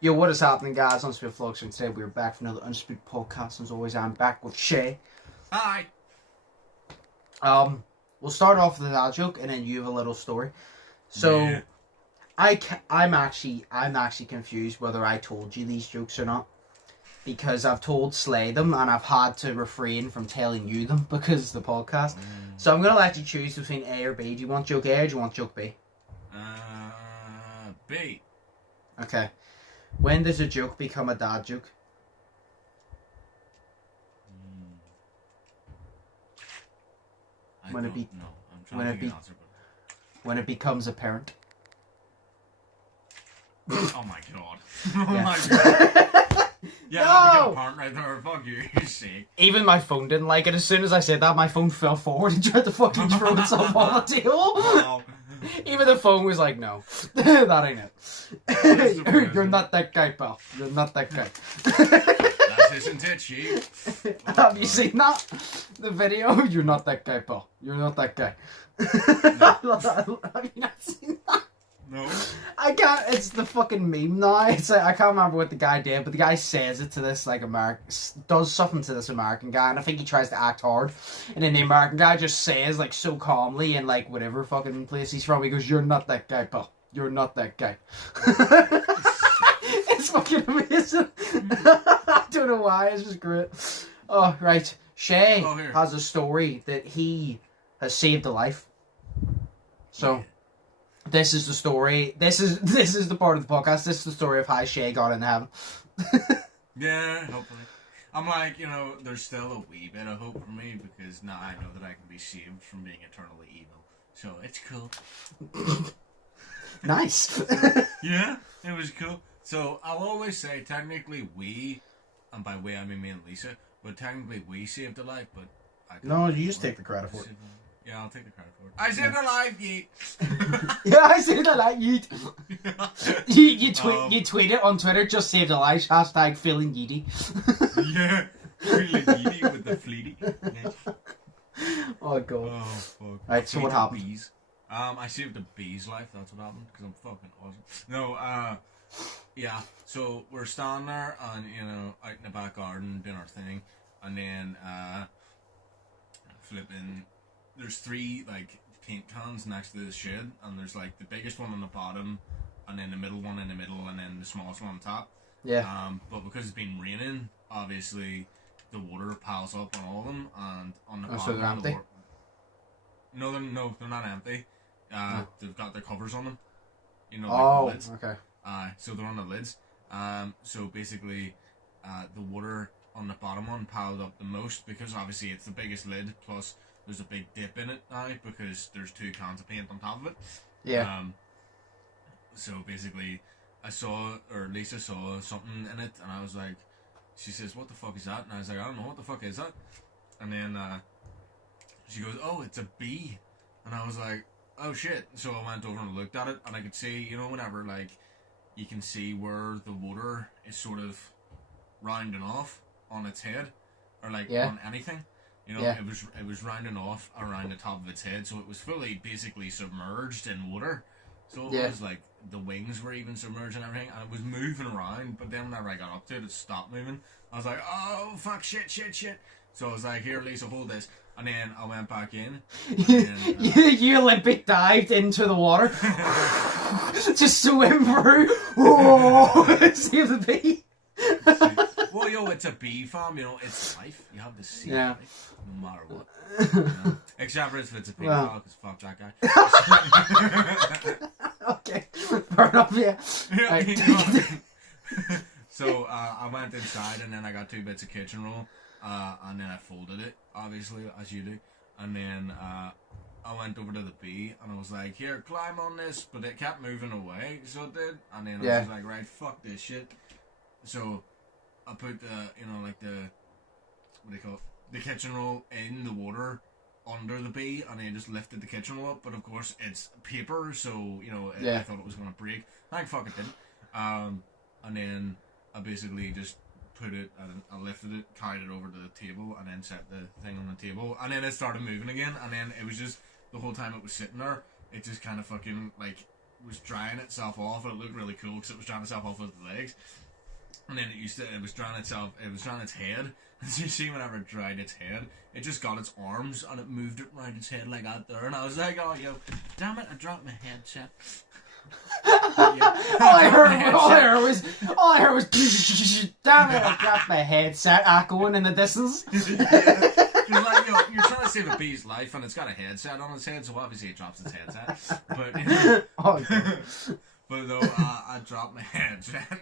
Yo, what is happening, guys? Undisputed Vlogs, and today we're back for another Undisputed podcast. As always, I'm back with Shay. Hi. We'll start off with a dad joke, and then you have a little story. So, Yeah. I'm actually confused whether I told you these jokes or not, because I've told Slay them, and I've had to refrain from telling you them because of the podcast. So I'm gonna let you choose between A or B. Do you want joke A or do you want joke B? B. Okay. When does a joke become a dad joke? I When it don't be- know. I'm trying when to it think be- of an answer, When it becomes apparent. but... Oh my god. Oh Yeah. my god. Yeah, I'll No! be a parent right there. Fuck you, you sick. Even my phone didn't like it. As soon as I said that, my phone fell forward and tried to fucking throw itself on the table. Wow. Even the phone was like, no. That ain't it. You're not that guy, pal. You're not that guy. That isn't it, chief. Have you seen that? The video? You're not that guy, pal. You're not that guy. Have you not seen that? No. I can't. It's the fucking meme now. It's like, I can't remember what the guy did, but the guy says it to this like does something to this American guy, and I think he tries to act hard, and then the American guy just says like so calmly in like whatever fucking place he's from, he goes, "You're not that guy, pal. You're not that guy." It's fucking amazing. I don't know why. It's just great. Oh right, Shay has a story that he has saved a life. So. This is the story. This is the part of the podcast. This is the story of how Shay got into heaven. Yeah, hopefully. I'm like, there's still a wee bit of hope for me because now I know that I can be saved from being eternally evil. So it's cool. Nice. Yeah, it was cool. So I'll always say technically we, and by we I mean me and Lisa, but technically we saved a life, but I can't No, you remember. just take the credit for it. Yeah, I'll take the credit for it. I saved a life, yeet. Yeah, I saved a life. You tweet it on Twitter. Just saved a life. Hashtag feeling yeety. Yeah, feeling yeety with the fleety. Oh god. Oh fuck. Right, so what happened? Bees. I saved a bee's life. That's what happened because I'm fucking awesome. No, yeah. So we're standing there and out in the back garden doing our thing, and then flipping. There's 3 like paint cans next to the shed, and there's like the biggest one on the bottom, and then the middle one in the middle, and then the smallest one on top. Yeah. But because it's been raining, obviously the water piles up on all of them, and on the bottom. So they're empty? No, they're not empty. They've got their covers on them. Like Oh, the lids. okay. So they're on the lids. So basically, the water on the bottom one piled up the most because obviously it's the biggest lid. Plus, there's a big dip in it now because there's 2 cans of paint on top of it. Yeah. So basically, Lisa saw something in it, and I was like, she says, "What the fuck is that?" And I was like, "I don't know, what the fuck is that?" And then she goes, "Oh, it's a bee." And I was like, "Oh shit." So I went over and looked at it, and I could see, whenever like you can see where the water is sort of rounding off on its head, or like on anything. It was rounding off around the top of its head, so it was fully basically submerged in water. So it was like the wings were even submerged and everything, and it was moving around, but then whenever I got up to it, it stopped moving. I was like, oh fuck, shit. So I was like, here Lisa, hold this. And then I went back in. And, you Olympic dived into the water. Just swim through. Oh, save the bee. Well, it's a bee farm, it's life. You have to see life, no matter what. Except for if it's a pig farm, because fuck that guy. Okay, fair enough, yeah. So, I went inside, and then I got 2 bits of kitchen roll, and then I folded it, obviously, as you do. And then, I went over to the bee, and I was like, here, climb on this, but it kept moving away, so it did. And then I was like, right, fuck this shit. So, I put the kitchen roll in the water under the bee, and then just lifted the kitchen roll up. But of course, it's paper, so I thought it was gonna break. Thank fuck it didn't. And then I basically just put it, and I lifted it, carried it over to the table, and then set the thing on the table, and then it started moving again. And then it was just the whole time it was sitting there, it just kind of fucking like was drying itself off, and it looked really cool because it was drying itself off with the legs. And then it was drying its head. And so you see whenever it dried its head, it just got its arms and it moved it around its head like that there. And I was like, oh, yo, damn it, I dropped my headset. All I heard was, damn it, I dropped my headset echoing in the distance. You're like, yo, you're trying to save a bee's life and it's got a headset on its head, so obviously it drops its headset. But, you know, but though, I dropped my headset.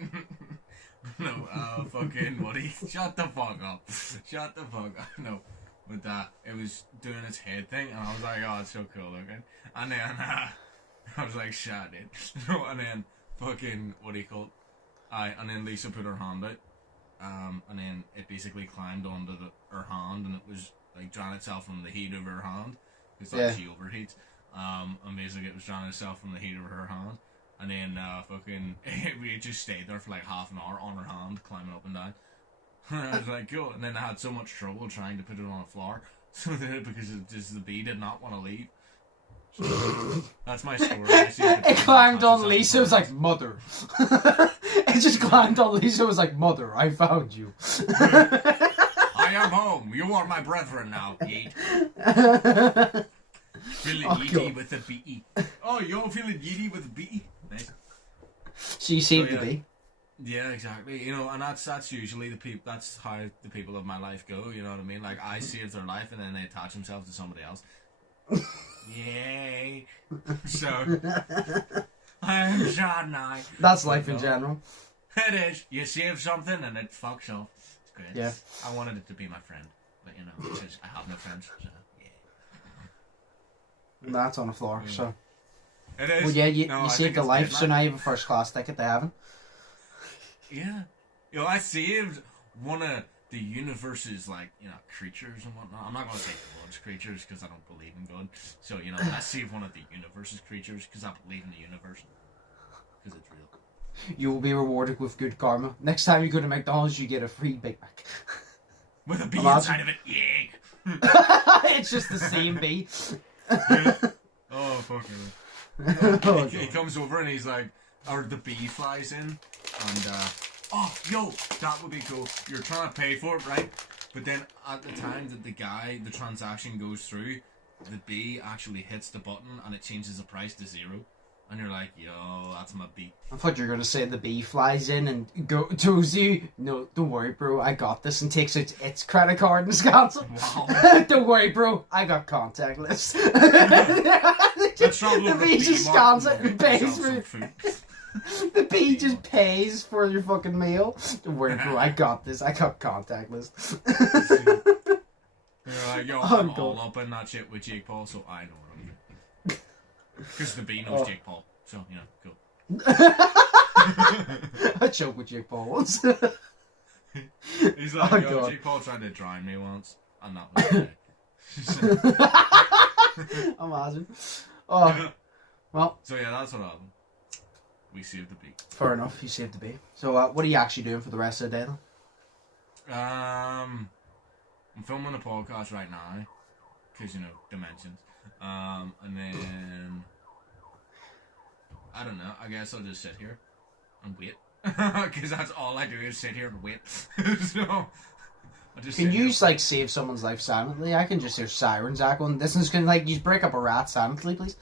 No, fucking Woody, shut the fuck up. Shut the fuck up. No, but it was doing its head thing, and I was like, oh, it's so cool looking. And then, I was like, shut it. No, and then, fucking, what do you call it? And then Lisa put her hand out, and then it basically climbed onto her hand, and it was, like, drying itself from the heat of her hand, because she overheats. And basically it was drying itself from the heat of her hand. And then, fucking, we just stayed there for like half an hour on her hand, climbing up and down. And I was like, cool. And then I had so much trouble trying to put it on the floor, so that because the bee did not want to leave. So, that's my story. It climbed on Lisa, it was like, mother. It just climbed on Lisa, it was like, mother, I found you. I am home. You are my brethren now, Yeet. Feeling yeety with a bee. Oh, you're feeling yeety with a bee? Nice. So you saved the bee. Yeah, exactly. You know, and that's usually the people. That's how the people of my life go. You know what I mean? Like I save their life, and then they attach themselves to somebody else. Yay! So I'm sad now. That's life in general. It is. You save something, and it fucks off. It's great. Yeah. I wanted it to be my friend, but you know, because I have no friends. So yeah. And that's on the floor. Yeah. So. It is. Well, yeah, you saved a life, so now you have a first class ticket to heaven. Yeah. You know, I saved one of the universe's, like, you know, creatures and whatnot. I'm not going to say God's creatures because I don't believe in God. So, you know, I saved one of the universe's creatures because I believe in the universe. Because it's real. You will be rewarded with good karma. Next time you go to McDonald's, you get a free Big Mac. With a bee inside of it. Yeah. It's just the same bee. Yeah. Oh, fucking. He comes over and he's like, or the bee flies in, and oh, yo, that would be cool. You're trying to pay for it, right? But then at the time that the transaction goes through, the bee actually hits the button and it changes the price to 0. And you're like, yo, that's my bee. I thought you were going to say the bee flies in and tells you, no, don't worry, bro, I got this, and takes out its credit card and scans it. Wow. Don't worry, bro, I got contactless. The bee just scans it and pays for it. The bee just pays for your fucking meal. Don't worry, bro, I got this, I got contactless. You're like, yo, I'm all up in that shit with Jake Paul, so I know what I'm doing. Because the bee knows Jake Paul, so, you know, cool. I choked with Jake Paul once. He's like, yo, Jake Paul tried to drown me once, and that was okay. Imagine. Oh, well. So, yeah, that's what happened. We saved the bee. Fair enough, you saved the bee. So, what are you actually doing for the rest of the day, then? I'm filming a podcast right now, because, you know, dimensions. And then I don't know. I guess I'll just sit here and wait, because that's all I do is sit here and wait. So I'll just. Can you like save someone's life silently? I can just hear sirens echoing. This is gonna like you break up a rat silently, please.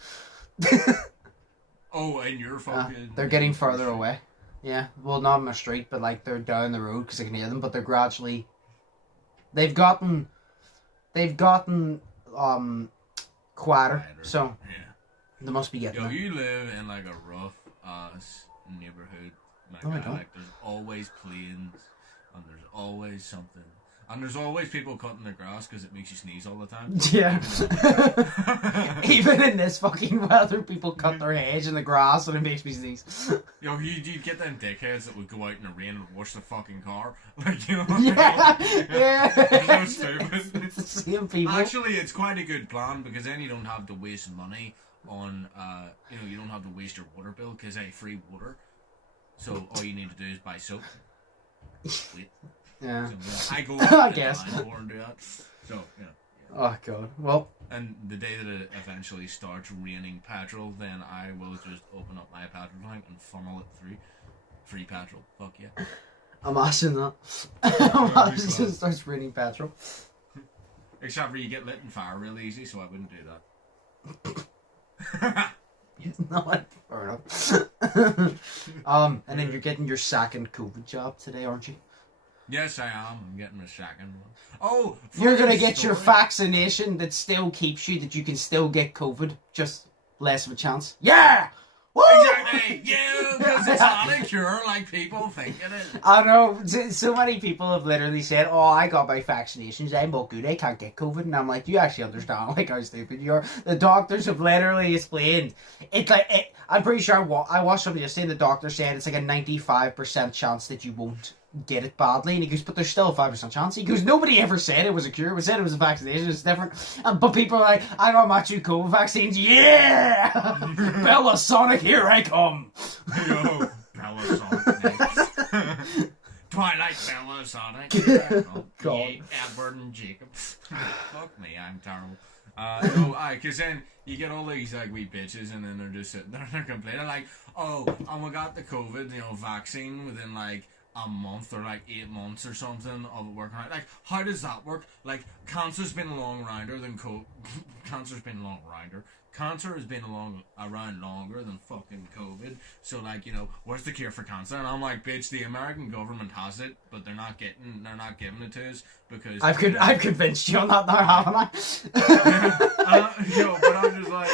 Oh, and you're fucking. They're getting further away. Yeah, well, not in my street, but like they're down the road because I can hear them. But they're gradually. They've gotten quieter, so they must be getting. Yo, you live in like a rough ass neighborhood. Like, like there's always planes, and there's always something, and there's always people cutting their grass because it makes you sneeze all the time. Yeah. Even in this fucking weather, people cut their hedge in the grass and it makes me sneeze. Yo, you get them dickheads that would go out in the rain and wash the fucking car. Like, you know. Yeah. Yeah. They're so stupid. It's the same people. Actually, it's quite a good plan because then you don't have to waste money on, you know, you don't have to waste your water bill because hey, free water. So all you need to do is buy soap. Wait. Yeah. So, I go I guess. and do that. So, you know. Oh god. Well. And the day that it eventually starts raining petrol, then I will just open up my petrol tank and funnel it through. Free petrol. Fuck yeah. Imagine that. Imagine it starts raining petrol. Except for you get lit and fire real easy, so I wouldn't do that. No, fair enough. And then you're getting your second COVID job today, aren't you? Yes, I am. I'm getting a second one. Oh, you're gonna get your vaccination that still keeps you, that you can still get COVID, just less of a chance. Yeah! Woo! Exactly! Yeah, because it's not a cure like people think it is. I know. So many people have literally said, oh, I got my vaccinations, I'm all good, I can't get COVID. And I'm like, you actually understand like how stupid you are. The doctors have literally explained. It's like, I'm pretty sure I watched somebody yesterday, the doctor said it's like a 95% chance that you won't get it badly, and he goes, but there's still a 5% chance. He goes, nobody ever said it was a cure. We said it was a vaccination. It's different. But people are like, I got my 2 COVID vaccines. Yeah, Bella Sonic, here I come. Yo, Bella Sonic. Twilight Bella Sonic. Oh, God. Yeah, Edward and Jacob. Fuck me, I'm terrible. No, because then you get all these like wee bitches, and then they're just sitting there and they're complaining like, oh, and we got the COVID, vaccine within like a month or like 8 months or something of it working out. Like, how does that work? Like, cancer's been a long rounder than cancer's been a long rounder. Cancer has been around longer than fucking COVID. So like, where's the cure for cancer? And I'm like, bitch, the American government has it, but they're not giving it to us because I've convinced you on that now, haven't I? But I'm just like,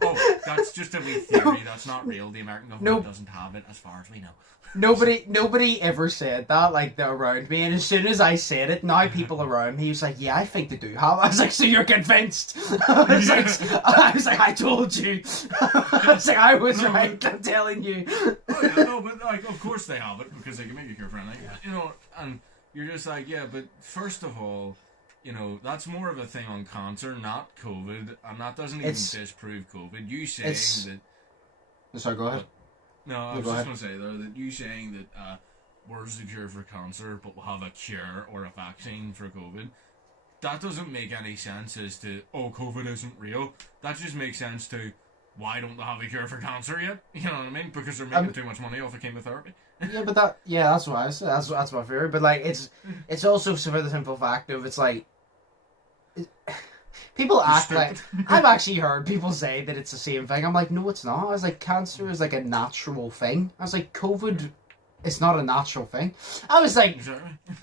oh, that's just a wee theory. That's not real. The American government doesn't have it, as far as we know. Nobody ever said that, like, around me, and as soon as I said it, now people around me, he was like, yeah, I think they do have it. I was like, so you're convinced? I was like, I told you. I was like, I was right, I'm telling you. Oh, yeah, no, but, like, of course they have it, because they can make a cure for anything. And you're just like, yeah, but first of all, that's more of a thing on cancer, not COVID, and that doesn't even disprove COVID. You saying that... Sorry, go ahead. No, I was just going to say, though, that you saying that where's the cure for cancer, but we'll have a cure or a vaccine for COVID, that doesn't make any sense as to, oh, COVID isn't real. That just makes sense to, why don't they have a cure for cancer yet? You know what I mean? Because they're making too much money off of chemotherapy. Yeah, but that's what I said. That's my theory. But, like, it's also for the simple fact of, it's like, people act like... I've actually heard people say that it's the same thing. I'm like, no, it's not. I was like, cancer is like a natural thing. I was like, COVID is not a natural thing. I was like,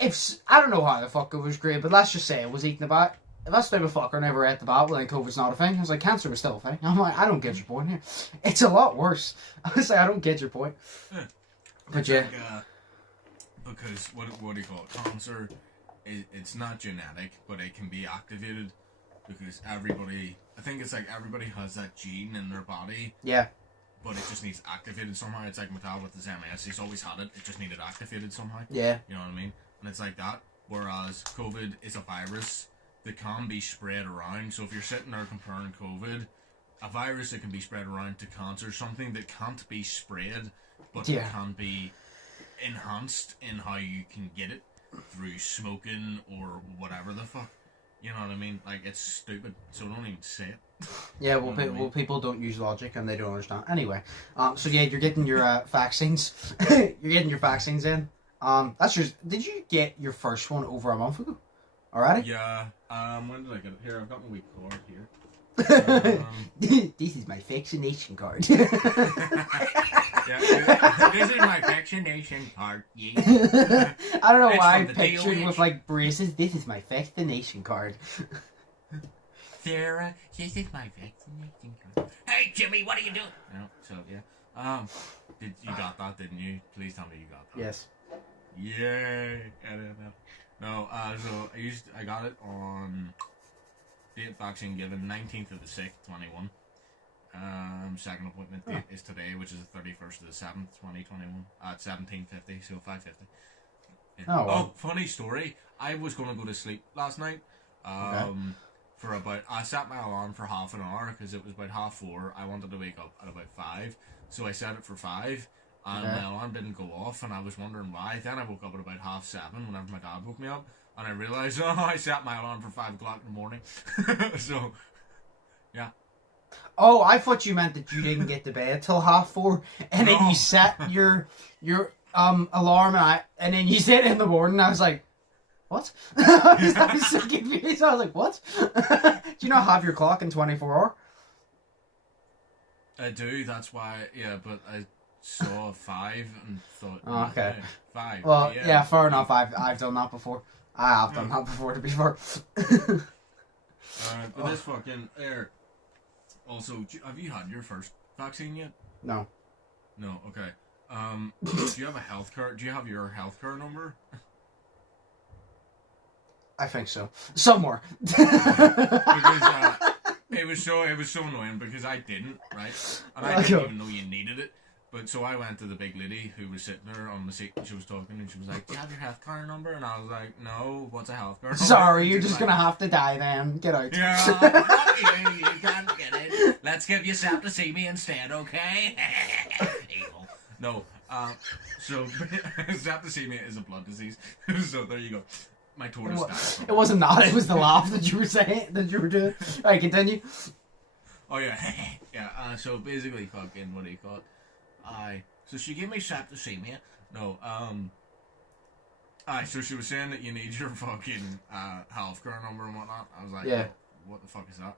I don't know how the fuck it was great, but let's just say it was eating the bat. If that stupid fucker never ate the bat, well, then COVID's not a thing. I was like, cancer was still a thing. I'm like, I don't get your point here. It's a lot worse. I was like, I don't get your point. Yeah. But yeah. Because, what do you call it? Cancer, it's not genetic, but it can be activated. Because I think it's like everybody has that gene in their body. Yeah. But it just needs activated somehow. It's like Metal with his MS. He's always had it. It just needed activated somehow. Yeah. You know what I mean? And it's like that. Whereas COVID is a virus that can be spread around. So if you're sitting there comparing COVID, a virus that can be spread around to cancer, something that can't be spread, but it can be enhanced in how you can get it through smoking or whatever the fuck. You know what I mean? Like, it's stupid, so don't even say it. Yeah, well, people don't use logic and they don't understand. Anyway, so yeah, you're getting your vaccines. You're getting your vaccines in. Did you get your first one over a month ago? Already? Yeah. When did I get it? Here, I've got my wee card here. This is my vaccination card. Yeah, this is my vaccination card. Yeah. I don't know why I pictured with like braces. This is my vaccination card. Sarah, this is my vaccination card. Hey Jimmy, what are you doing? No, so yeah. You got that, didn't you? Please tell me you got that. Yes. Yay! No, so I got it on date vaccine given 19th of the 6th, 21. Second appointment date is today, which is the 31st of the 7th, 2021 at 17:50, so 5:50. Yeah. Oh, funny story. I was going to go to sleep last night. I set my alarm for half an hour because it was about 4:30. I wanted to wake up at about 5, so I set it for 5. And my alarm didn't go off, and I was wondering why. Then I woke up at about 7:30 whenever my dad woke me up, and I realised, I set my alarm for 5 o'clock in the morning. So, yeah. Oh, I thought you meant that you didn't get to bed till 4:30, and then you set your alarm, and then you said it in the morning. I was like, what? I was so confused. I was like, what? Do you not have your clock in 24 hours? I do, that's why, yeah, but I saw 5 and thought, Oh, okay. 5. Well, yeah, fair enough. I've done that before. I have done that before, to be fair. But this fucking air. Also, have you had your first vaccine yet? No. No, okay. Do you have a health card? Do you have your health card number? I think so. Somewhere. Because it was so annoying because I didn't, right? And I didn't even know you needed it. But so I went to the big lady who was sitting there on the seat and she was talking and she was like, do you have your health card number? And I was like, no, what's a health card number? Sorry, you're just gonna have to die then. Get out. Yeah, fuck you can't get it. Let's give you septicemia instead, okay? Evil. No, so septicemia is a blood disease. So there you go. My tortoise died. It wasn't that, it was the laugh that you were saying, that you were doing. Alright, continue. Oh yeah, yeah, so basically fucking, what do you call it? So she gave me septicemia. No, so she was saying that you need your fucking, health care number and whatnot. I was like, yeah. What the fuck is that?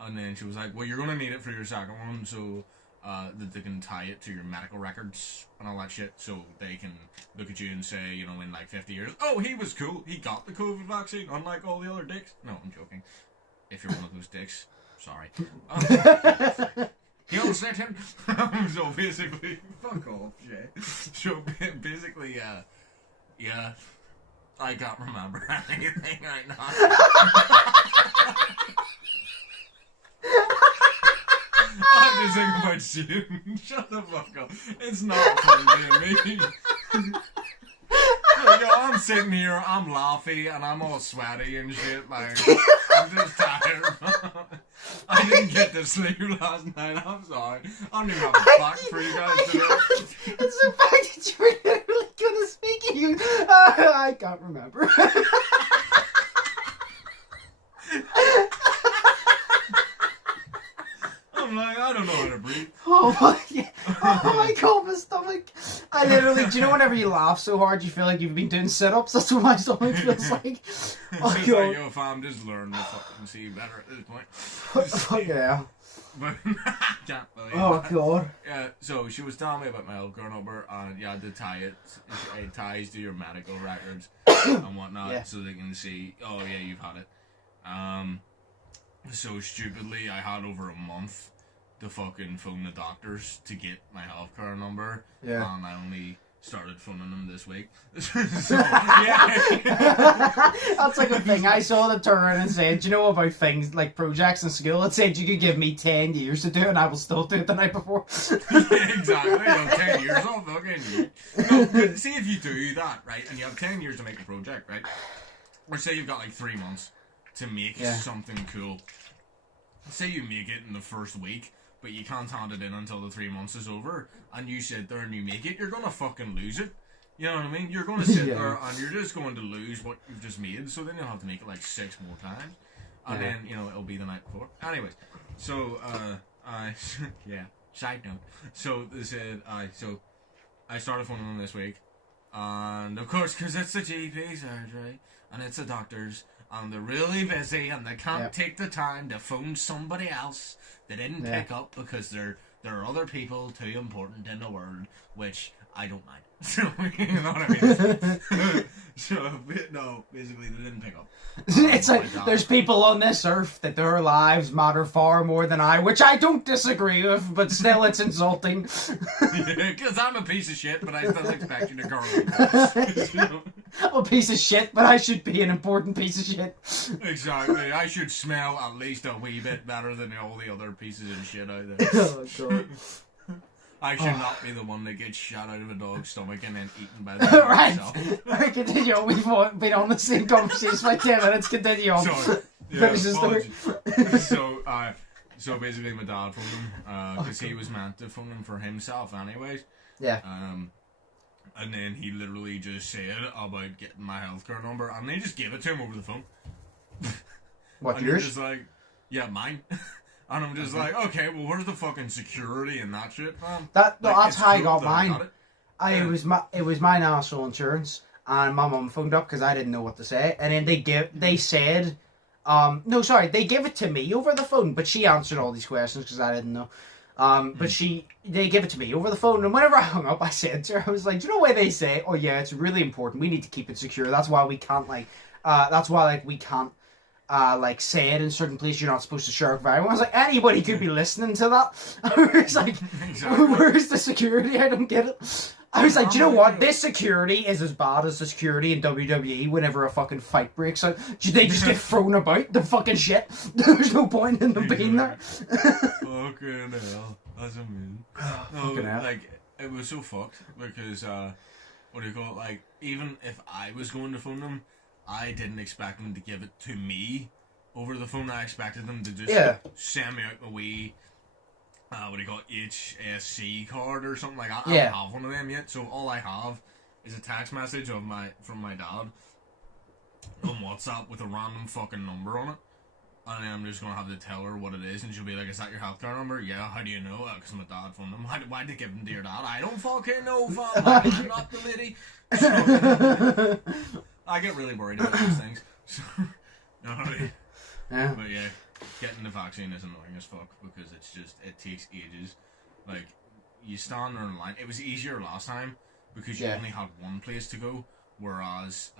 And then she was like, well, you're gonna need it for your second one, so, that they can tie it to your medical records and all that shit, so they can look at you and say, you know, in like 50 years, oh, he was cool, he got the COVID vaccine, unlike all the other dicks. No, I'm joking. If you're one of those dicks, sorry. You'll set him. So basically, fuck off, Jay. So basically, yeah, I can't remember anything right now. I'm just thinking about shooting. Shut the fuck up. It's not funny to me. Like, yo, I'm sitting here, I'm laughy, and I'm all sweaty and shit. Like, I'm just tired. I didn't get to sleep last night. I'm sorry. I don't even have a clock for you guys today. It's the fact that you were literally gonna speak and you. I can't remember. I'm like, I don't know how to breathe. Oh my god, my stomach. I literally, do you know whenever you laugh so hard you feel like you've been doing sit-ups? That's what my stomach feels like. Oh It's god. like, yo, fam, just learn to fucking see better at this point. Fucking hell. But I can't believe Oh god. Yeah, so she was telling me about my health care number, and you had to tie it. It ties to your medical records and whatnot, so they can see, oh yeah, you've had it. So stupidly, I had over a month to fucking phone the doctors to get my health care number, and I only started phoning them this week. So, yeah. That's like a thing I saw that turn around and said, do you know about things like projects in school? It said you could give me 10 years to do it and I will still do it the night before. Yeah, exactly. You know, 10 years, I'll fucking... No, but see if you do that, right, and you have 10 years to make a project, right? Or say you've got like 3 months to make something cool. Say you make it in the first week, but you can't hand it in until the 3 months is over, and you sit there and you make it, you're gonna fucking lose it. You know what I mean? You're gonna sit there and you're just going to lose what you've just made, so then you'll have to make it like 6 more times. And then, you know, it'll be the night before. Anyways, so, side note. So, they said, so, I started phoning them this week, and of course, because it's the GP surgery, and it's the doctors, and they're really busy, and they can't take the time to phone somebody else. They didn't pick up because there are other people too important in the world, which I don't mind. So, you know what I mean? So, no, basically they didn't pick up. It's like, there's people on this earth that their lives matter far more than I, which I don't disagree with, but still it's insulting. Because I'm a piece of shit, but I still expect you to go. I'm a piece of shit, but I should be an important piece of shit. Exactly. I should smell at least a wee bit better than all the other pieces of shit out there. Oh, God. I should not be the one that gets shot out of a dog's stomach and then eaten by the dog Right. Right, continue on. We've been on the same conversation for like 10 minutes. Continue on. Sorry. Finish the story. So basically my dad phoned him, because he was meant to phone him for himself anyways. Yeah. And then he literally just said about getting my healthcare number, and they just gave it to him over the phone. What, and yours? Just like, yeah, mine. And I'm just like, okay, well, where's the fucking security and that shit, man? That's how I got cool that mine. It was my national insurance, and my mum phoned up because I didn't know what to say, and then they said, no, sorry, they gave it to me over the phone, but she answered all these questions because I didn't know. But they gave it to me over the phone, and whenever I hung up, I said to her, I was like, do you know why they say, oh yeah, it's really important, we need to keep it secure, that's why we can't we can't say it in certain places, you're not supposed to share it with everyone. I was like, anybody could be listening to that. I was like, exactly. Where's the security? I don't get it. I was like, do you know what? This security is as bad as the security in WWE whenever a fucking fight breaks out. They just get thrown about. They're fucking shit. There's no point in them being there. Fucking hell. That's amazing. Fucking hell. Like, it was so fucked because, what do you call it? Like, even if I was going to phone them, I didn't expect them to give it to me over the phone. I expected them to just send me out my wee, what do you call it, HSC card or something like that. I don't have one of them yet, so all I have is a text message from my dad on WhatsApp with a random fucking number on it. And then I'm just going to have to tell her what it is, and she'll be like, is that your healthcare number? Yeah, how do you know? Because my dad phoned them. Why did they give them to your dad? I don't fucking know, fam. I'm not the lady. I get really worried about these things. Yeah. But yeah, getting the vaccine is annoying as fuck because it takes ages. Like, you stand there in line. It was easier last time because you only had one place to go, whereas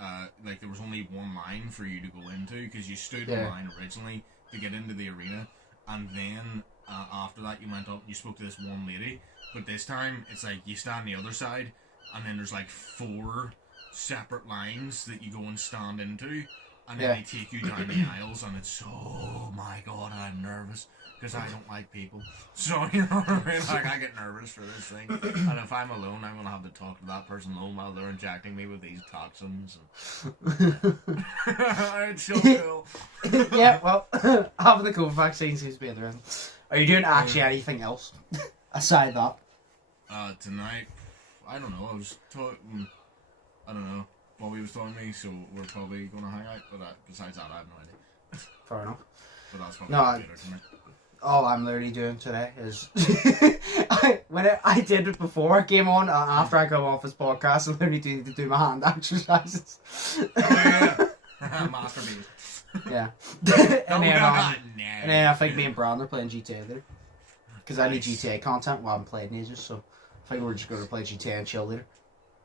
there was only one line for you to go into because you stood in line originally to get into the arena, and then after that you went up and you spoke to this one lady. But this time it's like you stand the other side, and then there's like 4 separate lines that you go and stand into, and then they take you down the aisles, and it's oh my god, I'm nervous because I don't like people. So you know what I mean? Like, I get nervous for this thing, and if I'm alone, I'm gonna have to talk to that person alone while they're injecting me with these toxins. It's so cool. Yeah, well, having the COVID vaccine seems to be around. Are you doing actually anything else aside that? Tonight, I don't know. I was talking. I don't know. Bobby was telling me, so we're probably going to hang out. But besides that, I have no idea. Fair enough. But that's probably later tonight. All I'm literally doing today is I did it before I came on. After I go off this podcast, I literally need to do my hand exercises. Oh yeah, masturbate. Yeah. and then I think me and Brandon are playing GTA later because I need GTA content while I'm playing ages. So I think we're just going to play GTA and chill later.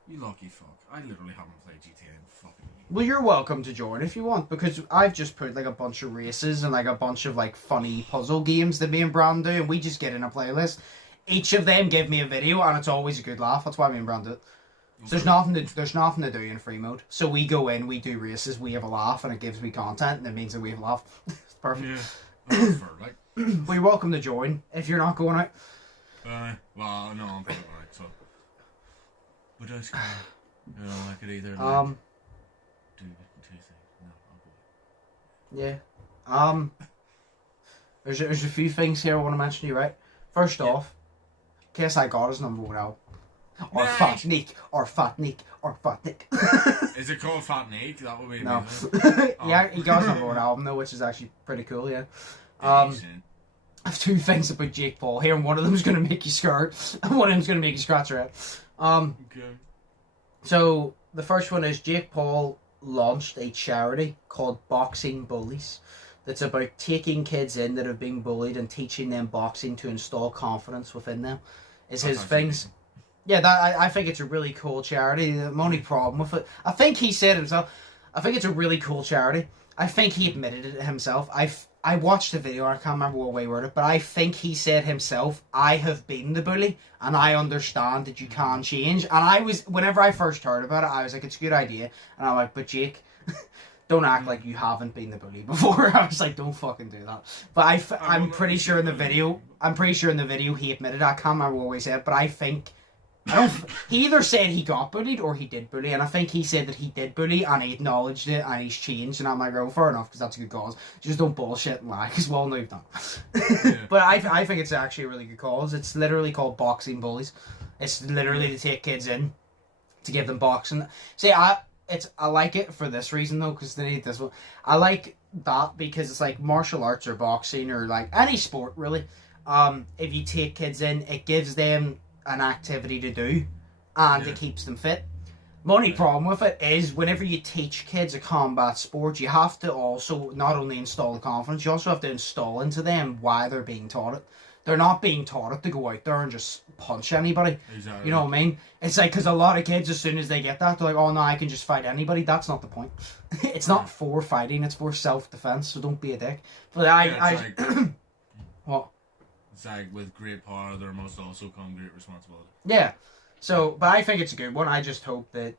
You lucky fuck. I literally haven't played GTA in fucking years. Well, you're welcome to join if you want, because I've just put like a bunch of races and like a bunch of like funny puzzle games that me and Brandon do, and we just get in a playlist. Each of them give me a video, and it's always a good laugh. That's why me and Brandon do it. So there's nothing to do in free mode. So we go in, we do races, we have a laugh, and it gives me content, and it means that we have a laugh. It's perfect. Yeah. That's fair, like. Well, you're welcome to join if you're not going out. Well, no, I'm probably going out, so. But that's kind of, you know, I could either like, do 2 things. No, I'll go. Yeah. There's a few things here I want to mention to you, right? First off, KSI got his #1 album. Or nice. Fat Nick, or Fat Nick, or Fat Nick. Is it called Fat Nick? That would be no. amazing. He got his #1 album though, which is actually pretty cool, yeah. I have 2 things about Jake Paul here, and one of them is going to make you scared, and one of them is going to make you scratch your head. Okay. So, the first one is Jake Paul launched a charity called Boxing Bullies that's about taking kids in that have been bullied and teaching them boxing to install confidence within them. Is his things. Yeah, I think it's a really cool charity. The only problem with it, I think he said himself, I think it's a really cool charity. I think he admitted it himself. I watched the video, I can't remember what way he worded it, but I think he said himself, I have been the bully, and I understand that you can change. And whenever I first heard about it, I was like, it's a good idea. And I'm like, but Jake, don't act like you haven't been the bully before. I was like, don't fucking do that. But I'm pretty sure in the video, he admitted it. I can't remember what he said, but I think, he either said he got bullied or he did bully, and I think he said that he did bully and he acknowledged it and he's changed, and I'm like, oh, fair enough, because that's a good cause. Just don't bullshit and lie, because well, no, you've done. But I think it's actually a really good cause. It's literally called Boxing Bullies. It's literally to take kids in to give them boxing. See, I like it for this reason though, because they need this one. I like that because it's like martial arts or boxing or like any sport really. If you take kids in, it gives them an activity to do, and it keeps them fit. The only problem with it is whenever you teach kids a combat sport, you have to also not only install the confidence, you also have to install into them why they're being taught it. They're not being taught it to go out there and just punch anybody. Exactly. You know what I mean? It's like, because a lot of kids, as soon as they get that, they're like, oh no, I can just fight anybody. That's not the point. It's not for fighting, it's for self-defense, so don't be a dick. But like, what? It's like, with great power, there must also come great responsibility. Yeah. So, but I think it's a good one. I just hope that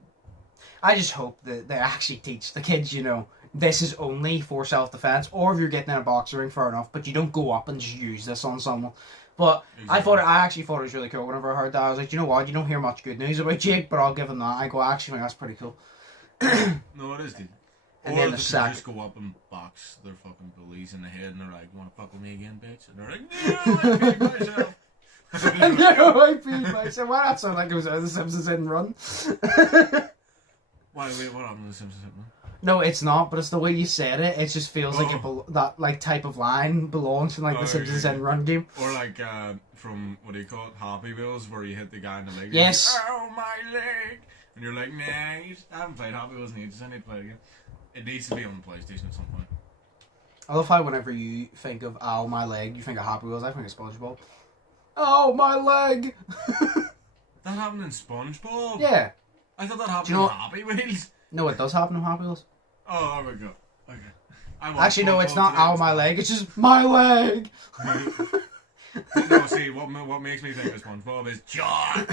they actually teach the kids, you know, this is only for self-defense, or if you're getting in a boxing ring, fair enough, but you don't go up and just use this on someone. But exactly. I actually thought it was really cool whenever I heard that. I was like, you know what, you don't hear much good news about Jake, but I'll give him that. I actually think that's pretty cool. No, it is, dude. And or then they the could just go up and box their fucking bullies in the head, and they're like, "You want to fuck with me again, bitch?" And they're like, "No, I peed myself." No, I peed myself. Why not sound like it was The Simpsons Didn't Run? Wait, what happened to The Simpsons Didn't Run? No, it's not, but it's the way you said it. It just feels like that like type of line belongs in like The Simpsons Didn't Run game. Or like from, what do you call it, Happy Wheels, where you hit the guy in the leg. Yes. Like, oh, my leg! And you're like, nah, I haven't played Happy Wheels in ages, I need to play it again. It needs to be on the PlayStation at some point. I love how whenever you think of "ow, my leg," you think of Happy Wheels. I think of SpongeBob. Oh, my leg! That happened in SpongeBob? Yeah. I thought that happened in Happy Wheels. No, it does happen in Happy Wheels. Oh, there we go. Okay. Actually, no, it's not "ow, my leg." It's just "my leg." No, see, what makes me think of SpongeBob is chocolate.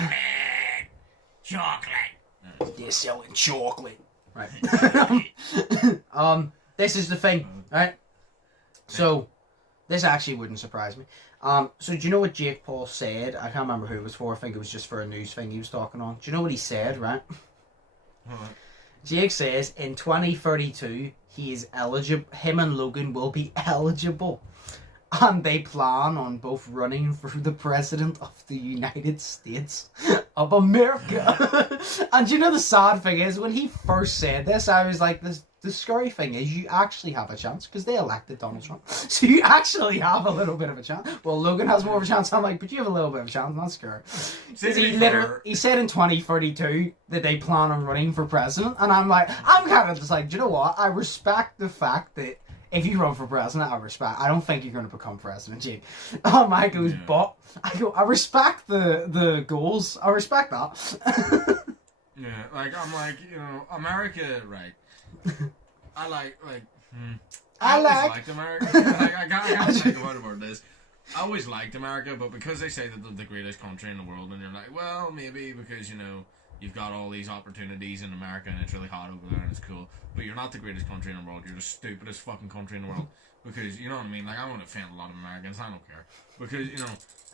Chocolate. You're selling chocolate. Right. This is the thing, right? So, this actually wouldn't surprise me. So do you know what Jake Paul said? I can't remember who it was for. I think it was just for a news thing he was talking on. Do you know what he said, right? Jake says in 2032 he is eligible. Him and Logan will be eligible, and they plan on both running for the president of the United States of America. And you know the sad thing is, when he first said this, I was like, the scary thing is you actually have a chance, because they elected Donald Trump. So you actually have a little bit of a chance. Well, Logan has more of a chance. I'm like, but you have a little bit of a chance. Not scary. He said in 2032 that they plan on running for president. And I'm kind of just like, do you know what? I respect the fact that if you run for president, I don't think you're going to become president, Jake. Mike goes, but I respect the goals. I respect that. Yeah, like, I'm like, you know, America, right? I always liked America. Like, I can't think of what it is. I always liked America, but because they say that they're the greatest country in the world, and you're like, well, maybe because, you know, you've got all these opportunities in America and it's really hot over there and it's cool, but you're not the greatest country in the world. You're the stupidest fucking country in the world. Because, you know what I mean? Like, I want to offend a lot of Americans. I don't care. Because, you know,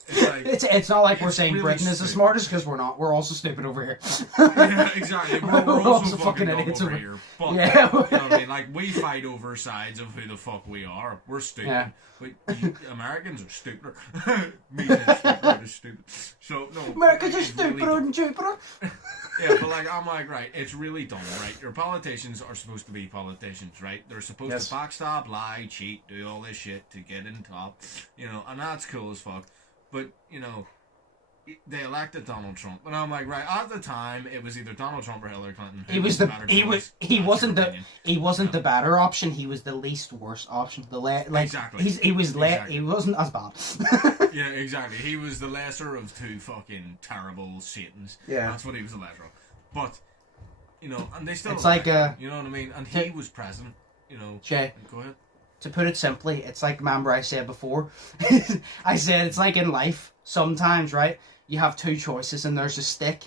it's like... It's not like we're saying really Britain is the smartest, because we're not. We're also stupid over here. Yeah, exactly. We're also fucking idiots over here. But, yeah. You know what I mean? Like, we fight over sides of who the fuck we are. We're stupid. Yeah. But Americans are stupider. Me being stupid is stupid. So, no. Americans are stupider than Jupiter. Yeah, but like, I'm like, right, it's really dumb, right? Your politicians are supposed to be politicians, right? They're supposed to backstab, lie, cheat, do all this shit to get in top, you know, and that's cool as fuck. But, you know, they elected Donald Trump, and I'm like, right, at the time, it was either Donald Trump or Hillary Clinton. He wasn't the better option. He was the least worst option. Exactly. He wasn't as bad. Yeah, exactly. He was the lesser of two fucking terrible Satans. Yeah, that's what he was the lesser of. But, you know, and they still. It's like you know what I mean. And he was president. You know. Jay, go ahead. To put it simply, it's like, remember I said before, I said it's like in life, sometimes, right, you have two choices and there's a stick,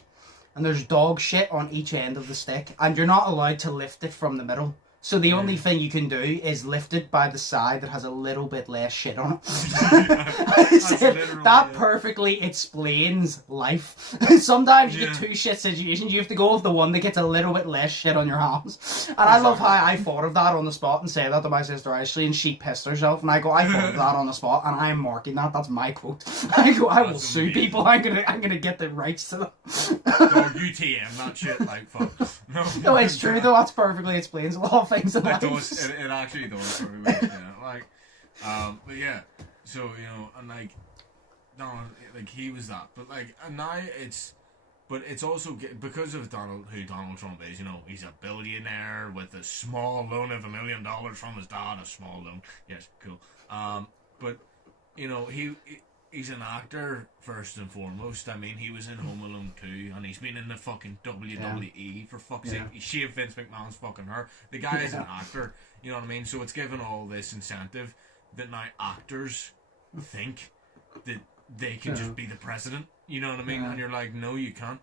and there's dog shit on each end of the stick, and you're not allowed to lift it from the middle. So the only thing you can do is lift it by the side that has a little bit less shit on it. I said, that perfectly explains life. Sometimes you get two shit situations. You have to go with the one that gets a little bit less shit on your hands. And I love how I thought of that on the spot and said that to my sister Ashley, and she pissed herself. And I go, I thought of that on the spot, and I'm marking that. That's my quote. I go, I will sue people. I'm gonna get the rights to them. Dog, UTM that shit, like, fuck. No, it's true though. That's perfectly explains a lot of things in life. It actually does. Like, but yeah. So, you know, and like, no, like he was that, but like, and now it's also because of who Donald Trump is. You know, he's a billionaire with a small loan of $1 million from his dad. A small loan, yes, cool. But you know, he's an actor first and foremost. I mean, he was in Home Alone 2, and he's been in the fucking WWE for fuck's sake. He shaved Vince McMahon's fucking hair. The guy is an actor, you know what I mean? So it's given all this incentive that now actors think that they can just be the president, you know what I mean? And you're like, no, you can't,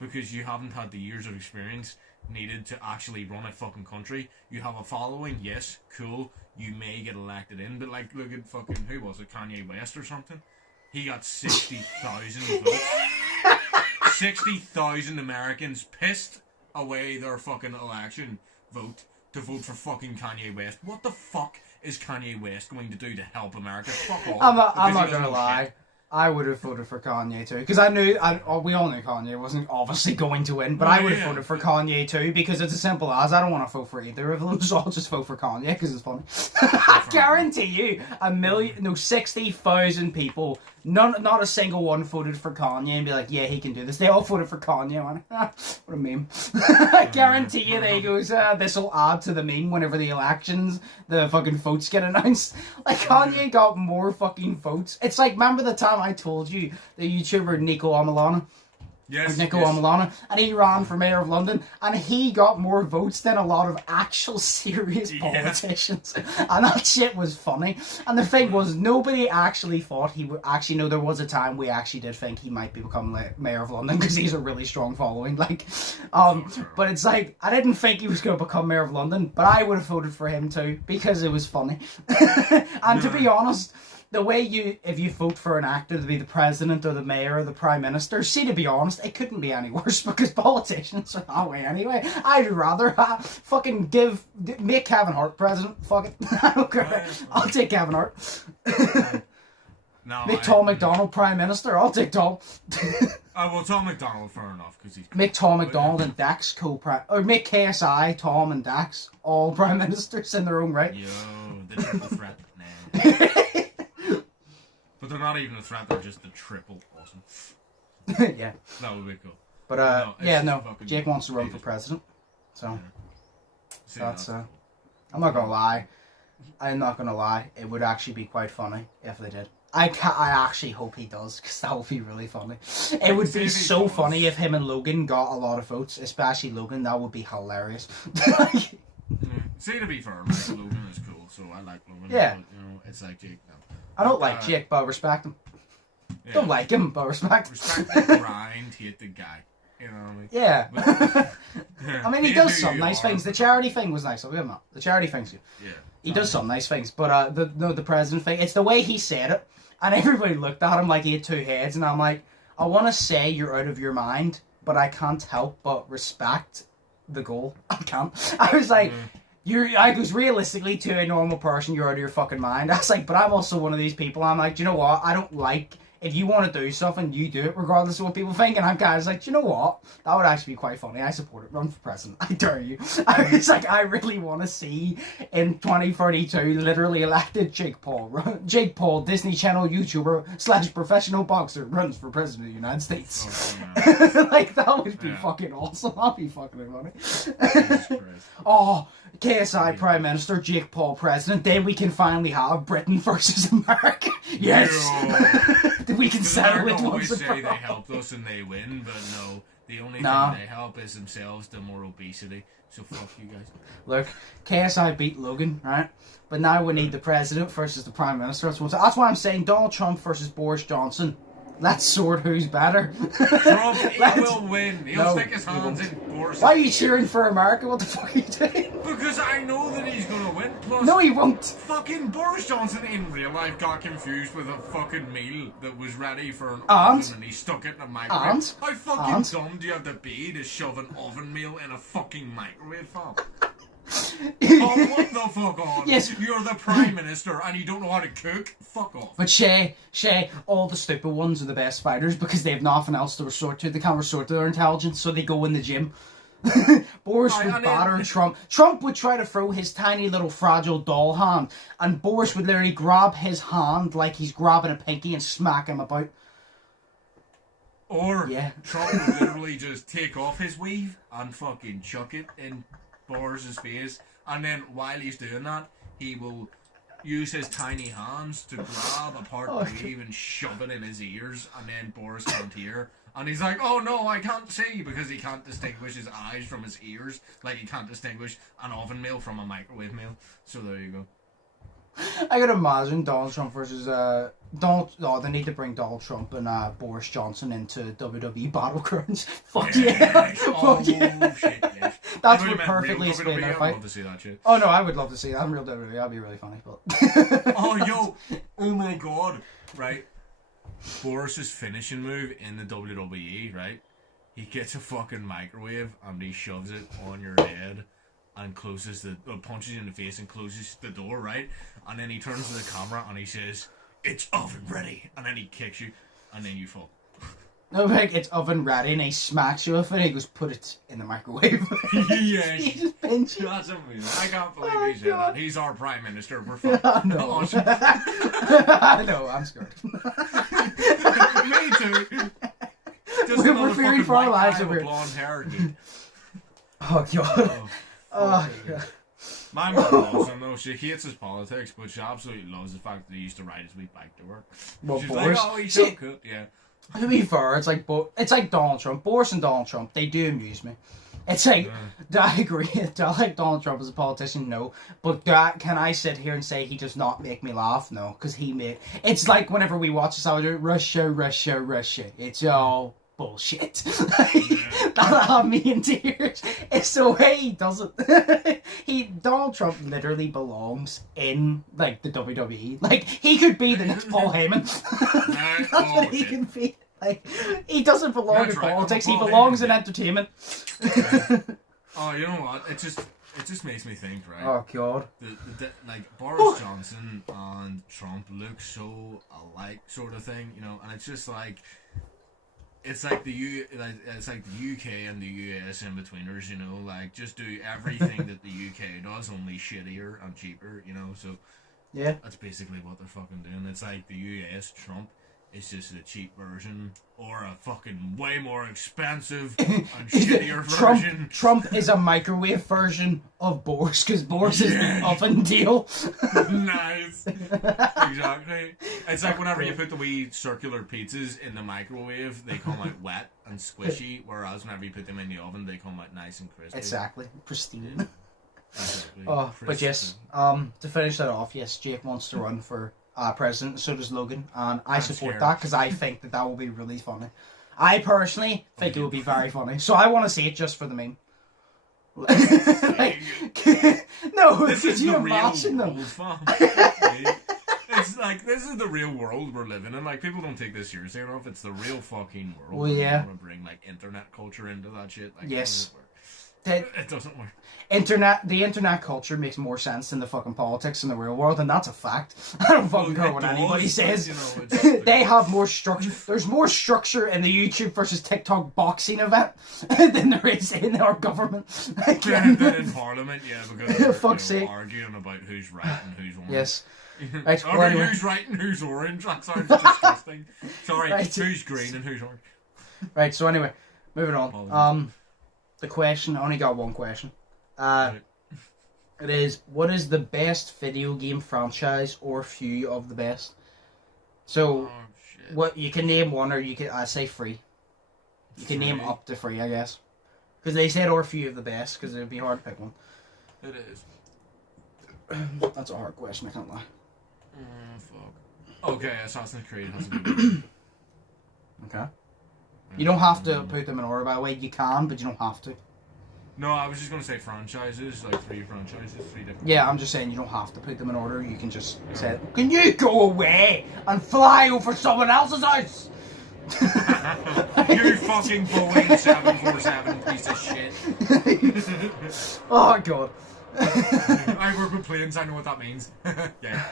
because you haven't had the years of experience needed to actually run a fucking country. You have a following, yes, cool, you may get elected in, but like, look at fucking, who was it, Kanye West or something? He got 60,000 votes. 60,000 Americans pissed away their fucking election vote to vote for fucking Kanye West. What the fuck is Kanye West going to do to help America? Fuck off. I'm not gonna lie. Shit. I would have voted for Kanye too, because we all knew Kanye wasn't obviously going to win, but I would have voted for Kanye too, because it's as simple as I don't want to vote for either of them, so I'll just vote for Kanye because it's funny. I guarantee you, 60,000 people, not a single one voted for Kanye and be like, yeah, he can do this. They all voted for Kanye, man. What a meme. I guarantee you there goes, this will add to the meme whenever the elections, the fucking votes get announced. Like, Kanye got more fucking votes. It's like, remember the time I told you the YouTuber Nico Amalana? Yes, Amalana, and he ran for mayor of London, and he got more votes than a lot of actual serious politicians, and that shit was funny. And the thing was, nobody actually thought he would actually know. There was a time we actually did think he might become mayor of London because he's a really strong following. Like, but it's like I didn't think he was going to become mayor of London, but I would have voted for him too because it was funny. And to be honest, the way if you vote for an actor to be the president or the mayor or the prime minister, see, to be honest, it couldn't be any worse because politicians are that way anyway. I'd rather make Kevin Hart president. Fuck it. I don't care. I'll take Kevin Hart. Make Tom McDonald prime minister. I'll take Tom. Well, Tom McDonald, fair enough, because he's... Make Tom McDonald and Dax or make KSI, Tom and Dax all prime ministers in their own right. Yo, the triple threat. Nah. But they're not even a threat, they're just the triple awesome. Yeah. That would be cool. But, Jake wants to run for president. So, that's, I'm not gonna lie. It would actually be quite funny if they did. I actually hope he does, because that would be really funny. It would be so funny if him and Logan got a lot of votes, especially Logan. That would be hilarious. See, to be fair, like, Logan is cool, so I like Logan. Yeah. But, you know, it's like Jake now. I don't like Jake, but I respect him. Yeah. Don't like him, but respect him. Respect the grind, hate the guy. You know what I mean? Yeah. I mean, he does some nice things. The charity thing was nice. I'll give him that. The charity thing's good. Yeah. He does some nice things, but the president thing, it's the way he said it, and everybody looked at him like he had two heads, and I'm like, I want to say you're out of your mind, but I can't help but respect the goal. I can't. I was like... I was realistically, to a normal person, you're out of your fucking mind. I was like, but I'm also one of these people. I'm like, do you know what? I don't like, if you want to do something, you do it regardless of what people think. And I'm kind of like, do you know what? That would actually be quite funny. I support it. Run for president. I dare you. I was like, I really want to see in 2032 literally elected Jake Paul, Disney Channel YouTuber / professional boxer runs for president of the United States. Oh, like, that would be fucking awesome. That'd be fucking funny. Oh, KSI Prime Minister, Jake Paul President, then we can finally have Britain versus America. Yes! We can settle it once and for all. They helped us and they win, but no, the only thing they help is themselves, the more obesity. So fuck you guys. Look, KSI beat Logan, right? But now we need the President versus the Prime Minister. That's why I'm saying Donald Trump versus Boris Johnson. Let's sort who's better. Trump, he will win. He'll stick his hands in Boris. Why are you cheering for America? What the fuck are you doing? Because I know that he's gonna win. Plus, no, he won't. Fucking Boris Johnson in real life got confused with a fucking meal that was ready for an And? oven and he stuck it in a microwave. How fucking dumb do you have to be to shove an oven meal in a fucking microwave, fam? Oh, what the fuck on? Yes. You're the Prime Minister and you don't know how to cook? Fuck off. But Shay, all the stupid ones are the best fighters because they have nothing else to resort to. They can't resort to their intelligence, so they go in the gym. Boris would batter Trump. Trump would try to throw his tiny little fragile doll hand, and Boris would literally grab his hand like he's grabbing a pinky and smack him about. Or Trump would literally just take off his weave and fucking chuck it in Boris's face, and then while he's doing that, he will use his tiny hands to grab a part of the weave and shove it in his ears, and then Boris can't hear. And he's like, oh no, I can't see, because he can't distinguish his eyes from his ears, like he can't distinguish an oven meal from a microwave meal. So there you go. I could imagine Donald Trump versus they need to bring Donald Trump and Boris Johnson into WWE Battlegrounds. Fuck yeah! Fuck yeah! Shit, yes. That's what perfectly explained their fight. I'd love to see that shit. Oh no, I would love to see that in real WWE. That'd be really funny. But oh my god! Right, Boris's finishing move in the WWE, right? He gets a fucking microwave and he shoves it on your head and punches you in the face and closes the door, right? And then he turns to the camera and he says, "It's oven ready," and then he kicks you, and then you fall. No, like it's oven ready, and he smacks you with it. And he goes, "Put it in the microwave." Yeah, he just pinches you. That's amazing. I can't believe he said that. He's our Prime Minister. We're fine. No, I know. I'm scared. Me too. Just we're fearing for our lives over here. Blonde hair, dude. Oh god. Oh god. My mum loves him though. She hates his politics, but she absolutely loves the fact that he used to ride his wee bike to work. Well, she's Boris, like, oh, he's so good. Yeah. To be fair, it's like Donald Trump. Boris and Donald Trump, they do amuse me. It's like, do I agree? Do I like Donald Trump as a politician? No. But can I sit here and say he does not make me laugh? No. Because it's like whenever we watch this, I would do Russia, Russia, Russia. It's all bullshit. That'll have me in tears. It's the way he does it. Donald Trump literally belongs in like the WWE. Like he could be the next Paul Heyman. That's what he can be. Like he doesn't belong in politics. He belongs in entertainment. Oh, you know what? It just makes me think, right? Oh god. Like Boris Johnson and Trump look so alike, sort of thing, you know, and it's just like. It's like the UK and the US in betweeners, you know, like just do everything that the UK does, only shittier and cheaper, you know. So yeah, that's basically what they're fucking doing. It's like the US Trump is just a cheap version or a fucking way more expensive and shittier version. Trump is a microwave version of Boris because Boris is the oven deal. Nice. Exactly. It's like whenever you put the wee circular pizzas in the microwave, they come out wet and squishy, whereas whenever you put them in the oven, they come out nice and crispy. Exactly. Pristine. Yeah. Exactly. But yes, to finish that off, yes, Jake wants to run for president, so does Logan, and I support that because I think that will be really funny. I personally think it will be very funny, so I want to see it just for the meme. Like, no, could you imagine them? It's like, this is the real world we're living in. Like, people don't take this seriously enough. It's the real fucking world. Well, yeah. Want to bring like internet culture into that shit. Like, yes. It doesn't work. The internet culture makes more sense than the fucking politics in the real world, and that's a fact. I don't fucking care what anybody says. You know, they have more structure. There's more structure in the YouTube versus TikTok boxing event than there is in our government. Than in Parliament, yeah, because fuck's they're sake. arguing about who's right and who's wrong. Yes. Right, anyway. Who's right and who's orange? That sounds disgusting. Sorry, right. Who's green and who's orange? Right, so anyway, moving on. The question, I only got one question. It is, what is the best video game franchise or few of the best? So, what you can name one, or you can, I say three. You can name up to three, I guess. Because they said or few of the best, because it would be hard to pick one. It is. That's a hard question, I can't lie. Fuck. Okay, Assassin's Creed has to be Okay. You don't have to put them in order, by the way. You can, but you don't have to. No, I was just going to say franchises, like 3 franchises, 3 different. Yeah, I'm just saying you don't have to put them in order. You can just say, can you go away and fly over someone else's house? You fucking Boeing 747 piece of shit. Oh, God. I work with planes, I know what that means. Yeah.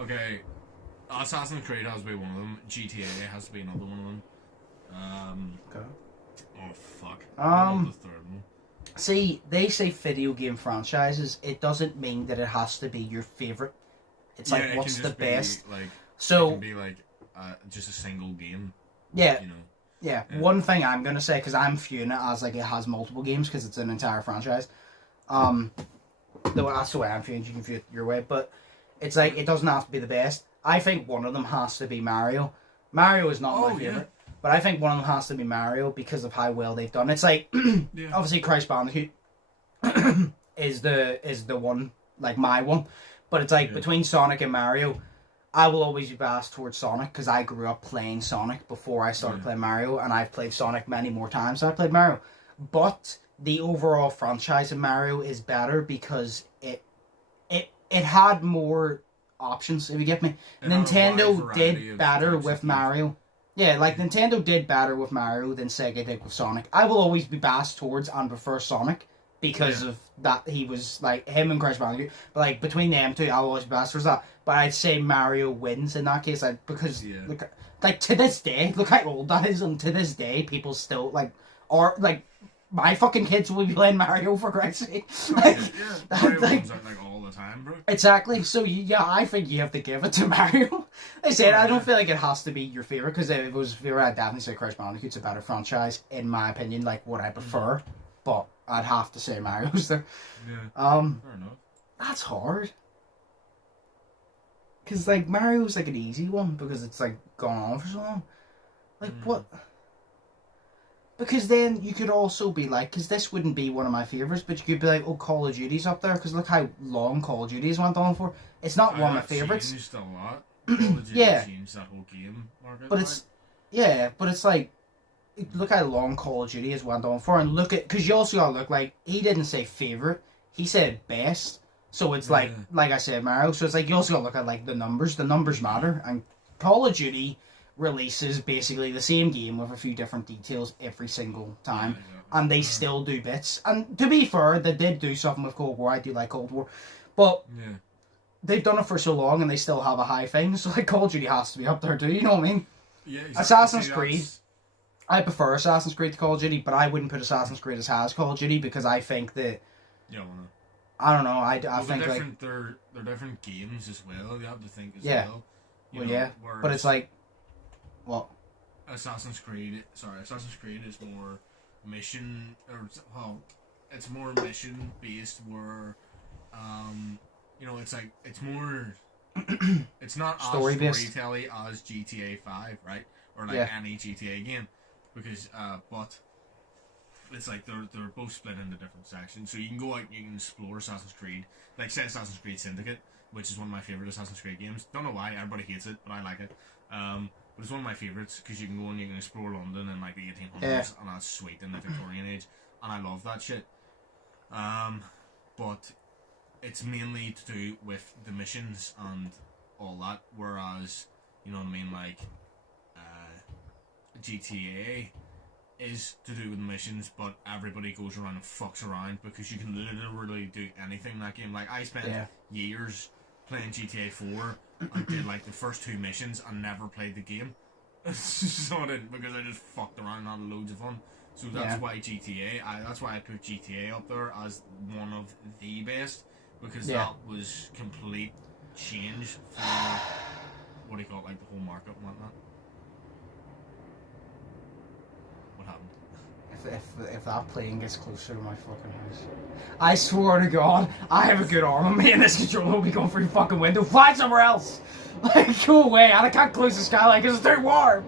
Okay. Assassin's Creed has to be one of them. GTA has to be another one of them. Okay. Oh, fuck. I love the third one. See, they say video game franchises. It doesn't mean that it has to be your favourite. It's like, what's the best? So, it can be like just a single game. Yeah. You know? Yeah. One thing I'm going to say, because I'm viewing it as like it has multiple games because it's an entire franchise. That's the way I'm viewing it. You can view it your way. But it's like, it doesn't have to be the best. I think one of them has to be Mario. Mario is not my favourite. But I think one of them has to be Mario because of how well they've done. It's like, obviously Crash Bandicoot is the one, like my one. But it's like, between Sonic and Mario, I will always be biased towards Sonic because I grew up playing Sonic before I started playing Mario, and I've played Sonic many more times than I played Mario. But the overall franchise of Mario is better because it had more options, if you get me. Nintendo did better with Mario. Yeah, like Nintendo did better with Mario than Sega did with Sonic. I will always be biased towards and prefer Sonic because of that. He was like him and Crash Bandicoot. But like between them two, I'll always be biased towards that. But I'd say Mario wins in that case, because look, like to this day, look how old that is, and to this day, people still my fucking kids will be playing Mario, for Christ's sake. Mario comes out like all the time, bro. Exactly. So I think you have to give it to Mario. I said I don't feel like it has to be your favorite, because if it was favorite, I'd definitely say Crash Bandicoot's a better franchise in my opinion, like what I prefer. But I'd have to say Mario's there. Yeah. Fair enough. That's hard. Because like Mario's like an easy one because it's like gone on for so long. Like what? Because then you could also be like, because this wouldn't be one of my favourites, but you could be like, oh, Call of Duty's up there, because look how long Call of Duty's went on for. It's not one of my favourites. Changed a lot. Call of Duty changed that whole game market. But it's like, look how long Call of Duty has went on for, and look at, because you also gotta look like, he didn't say favourite, he said best. So it's like I said, Mario, so it's like, you also gotta look at like the numbers matter, and Call of Duty releases basically the same game with a few different details every single time, and they still do bits. And to be fair, they did do something with Cold War. I do like Cold War, but they've done it for so long and they still have a high thing, so like Call of Duty has to be up there too, you know what I mean? Yeah, exactly. Assassin's Creed, I prefer Assassin's Creed to Call of Duty, but I wouldn't put Assassin's Creed as high as Call of Duty, because I think that I don't know, I think like they're different games as well, you have to think as well. Whereas, but it's like, what? Assassin's Creed is more mission, it's more mission based, where it's like, it's more it's not story as based storytelling as GTA 5, right? Or like any GTA game, because but it's like they're both split into different sections, so you can go out and you can explore Assassin's Creed, like say Assassin's Creed Syndicate, which is one of my favorite Assassin's Creed games. Don't know why everybody hates it, but I like it. But it's one of my favourites, because you can go and you can explore London in like the 1800s, and that's sweet in the Victorian age, and I love that shit. But it's mainly to do with the missions and all that, whereas, you know what I mean, like GTA is to do with the missions, but everybody goes around and fucks around, because you can literally do anything in that game. Like, I spent years playing GTA 4 and did like the first 2 missions and never played the game. So I didn't, because I just fucked around and had loads of fun. So that's why that's why I put GTA up there as one of the best, because that was complete change for what do you call it, like the whole market and whatnot. What happened? If that plane gets closer to my fucking house, I swear to God, I have a good arm on me, and this controller will be going through your fucking window. Fly somewhere else! Like, go away, and I can't close the skylight because it's too warm!